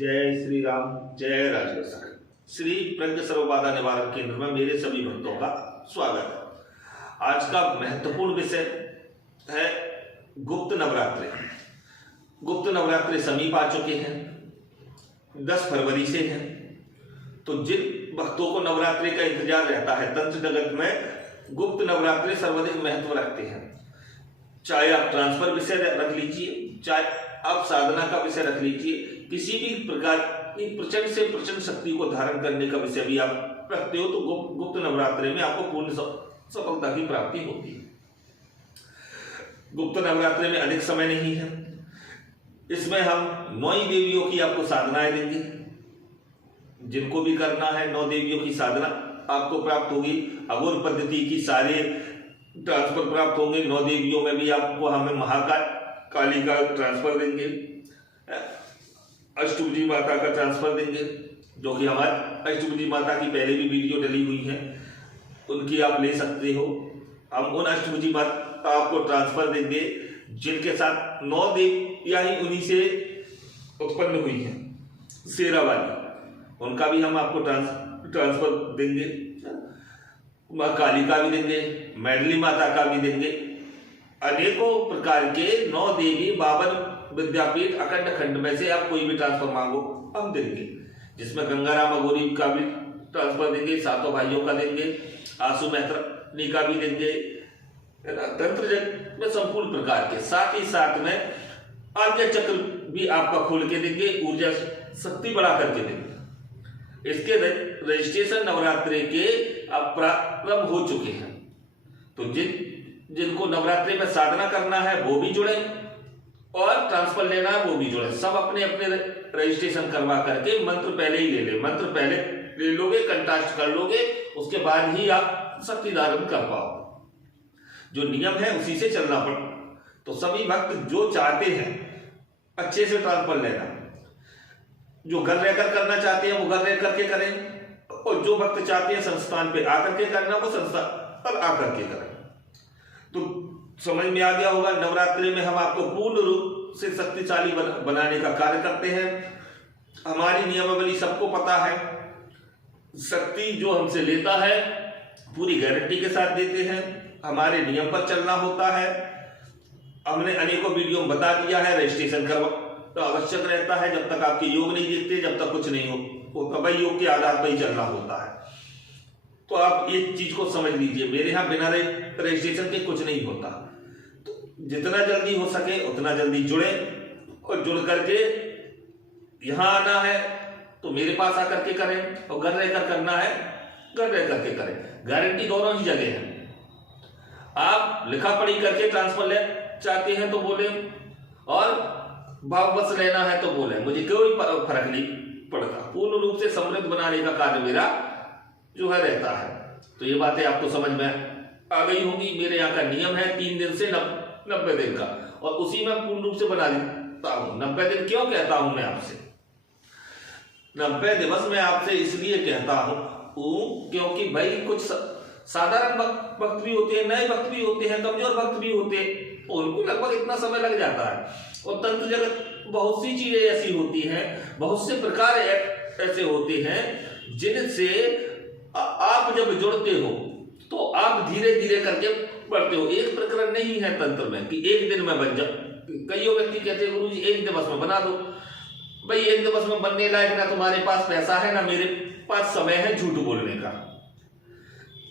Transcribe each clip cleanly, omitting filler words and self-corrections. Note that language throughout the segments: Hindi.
जय श्री राम, जय राजगढ़। श्री प्रज्ञ सर्वबाधा निवारण केंद्र में मेरे सभी भक्तों का स्वागत है। आज का महत्वपूर्ण विषय है गुप्त नवरात्रि। गुप्त नवरात्रि समीप आ चुके हैं, 10 फरवरी से हैं। तो जिन भक्तों को नवरात्रि का इंतजार रहता है, तंत्र जगत में गुप्त नवरात्रि सर्वाधिक महत्व रखते हैं। चाहे आप ट्रांसफर विषय रख लीजिए, चाहे आप साधना का विषय रख लीजिए, किसी भी प्रकार की प्रचंड से प्रचंड शक्ति को धारण करने का विषय भी आप रखते हो तो गुप्त नवरात्रि में आपको पूर्ण सफलता की प्राप्ति होती है। गुप्त नवरात्रि में अधिक समय नहीं है। इसमें हम 9 देवियों की आपको साधनाएं देंगे। जिनको भी करना है 9 देवियों की साधना आपको प्राप्त होगी। अघोर पद्धति की सारे ट्रांसफर प्राप्त होंगे। 9 देवियों में भी आपको हमें महाकाली का ट्रांसफर देंगे, अष्टभुजी माता का ट्रांसफर देंगे, जो कि हमारे अष्टभुजी माता की पहले भी वीडियो डली हुई है, उनकी आप ले सकते हो। हम उन अष्टभुजी माता आपको ट्रांसफर देंगे जिनके साथ 9 देवियां ही उन्हीं से उत्पन्न हुई है, शेरा वाली, उनका भी हम आपको ट्रांसफर देंगे। माँ काली का भी देंगे, मैडली माता का भी देंगे। अनेकों प्रकार के 9 देवी 52 विद्यापीठ अखंड खंड में से आप कोई भी ट्रांसफर मांगो हम देंगे, जिसमें गंगाराम अघोरी का भी ट्रांसफर देंगे, सातों भाइयों का देंगे, आंसू मैत्री का भी देंगे, है ना। तंत्र जगत में संपूर्ण प्रकार के, साथ ही साथ में आज्ञा चक्र भी आपका खोल के देंगे, ऊर्जा शक्ति बढ़ा करके देंगे। इसके रजिस्ट्रेशन नवरात्रि के अब प्रारंभ हो चुके हैं। तो जिनको नवरात्रि में साधना करना है वो भी जुड़े और ट्रांसफर लेना है वो भी जुड़े। सब अपने अपने रजिस्ट्रेशन करवा करके मंत्र पहले ही ले ले। मंत्र पहले ले लोगे, कंटास्ट कर लोगे, उसके बाद ही आप शक्ति धारण कर पाओ। जो नियम है उसी से चलना पड़। तो सभी भक्त जो चाहते हैं अच्छे से ट्रांसफर लेना, जो घर रहकर करना चाहते हैं वो घर रह करके करें, और जो भक्त चाहते हैं संस्थान पे आकर के करना वो संस्थान पर आकर के करें। तो समझ में आ गया होगा, नवरात्रि में हम आपको पूर्ण रूप से शक्तिशाली बनाने का कार्य करते हैं। हमारी नियमावली सबको पता है। शक्ति जो हमसे लेता है पूरी गारंटी के साथ देते हैं। हमारे नियम पर चलना होता है। हमने अनेकों वीडियो में बता दिया है, रजिस्ट्रेशन करवा तो आवश्यक रहता है। जब तक आपके योग नहीं दिखते, जब तक कुछ नहीं होता, भाई योग के आधार पर ही चलना होता है। तो आप एक चीज को समझ लीजिए, मेरे यहाँ बिना रजिस्ट्रेशन के कुछ नहीं होता। तो जितना जल्दी हो सके उतना जल्दी जुड़े, और जुड़ करके यहाँ आना है तो मेरे पास आकर के करें, और घर रहकर करना है घर रह करके करें। गारंटी दोनों ही जगह है। आप लिखा पढ़ी करके ट्रांसफर ले चाहते हैं तो बोले, और भाव बस लेना है तो बोले, मुझे कोई फर्क नहीं पड़ता। पूर्ण रूप से समृद्ध बनाने का कार्य मेरा जो है रहता है। तो ये बातें आपको समझ में आ गई होंगी। मेरे यहाँ का नियम है 3 दिन से 90 दिन का, और उसी में पूर्ण रूप से बना देता हूँ। 90 दिन क्यों कहता हूं मैं आपसे? 90 दिवस में आपसे इसलिए कहता हूँ क्योंकि भाई कुछ साधारण भक्त भी होते हैं, नए भक्त भी होते हैं, कमजोर भक्त भी होते हैं, उनको लगभग इतना समय लग जाता है। और तंत्र जगत बहुत सी चीजें ऐसी होती हैं, बहुत से प्रकार ऐसे होते हैं जिनसे आप जब जुड़ते हो तो आप धीरे धीरे करके बढ़ते हो। एक प्रकरण नहीं है तंत्र में कि एक दिन में बन जाओ। कई व्यक्ति कहते हैं गुरुजी एक दिवस में बना दो। भाई एक दिवस में बनने लायक ना तुम्हारे पास पैसा है, ना मेरे पास समय है झूठ बोलने का।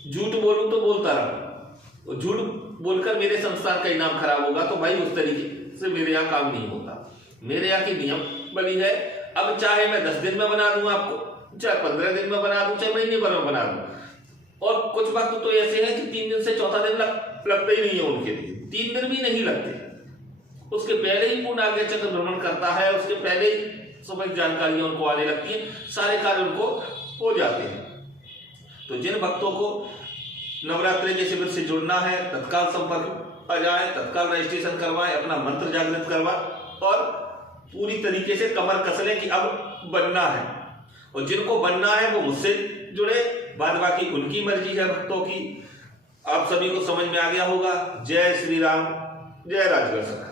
झूठ बोलूं तो बोलता रहा, झूठ बोलकर मेरे संस्थान का नाम खराब होगा। तो भाई उस तरीके से मेरे यहाँ काम नहीं होता। मेरे यहाँ की नियम बनी है। अब चाहे मैं 10 दिन में बना दूं आपको, चाहे 15 दिन में बना दूं, चाहे महीने भर में बना दूं। और कुछ वक्त तो ऐसे हैं कि 3 दिन से चौथा दिन लगता ही नहीं है उनके लिए। 3 दिन भी नहीं लगते, उसके पहले ही पूर्ण आज्ञा चक्र भ्रमण करता है, उसके पहले ही समस्त जानकारियां उनको आने लगती है, सारे कार्य उनको हो जाते हैं। तो जिन भक्तों को नवरात्रि के शिविर से जुड़ना है तत्काल संपर्क आ जाए, तत्काल रजिस्ट्रेशन करवाएं, अपना मंत्र जागृत करवाएं और पूरी तरीके से कमर कस लें कि अब बनना है। और जिनको बनना है वो मुझसे जुड़े, बाद बाकी उनकी मर्जी है भक्तों की। आप सभी को समझ में आ गया होगा। जय श्री राम, जय राजगढ़।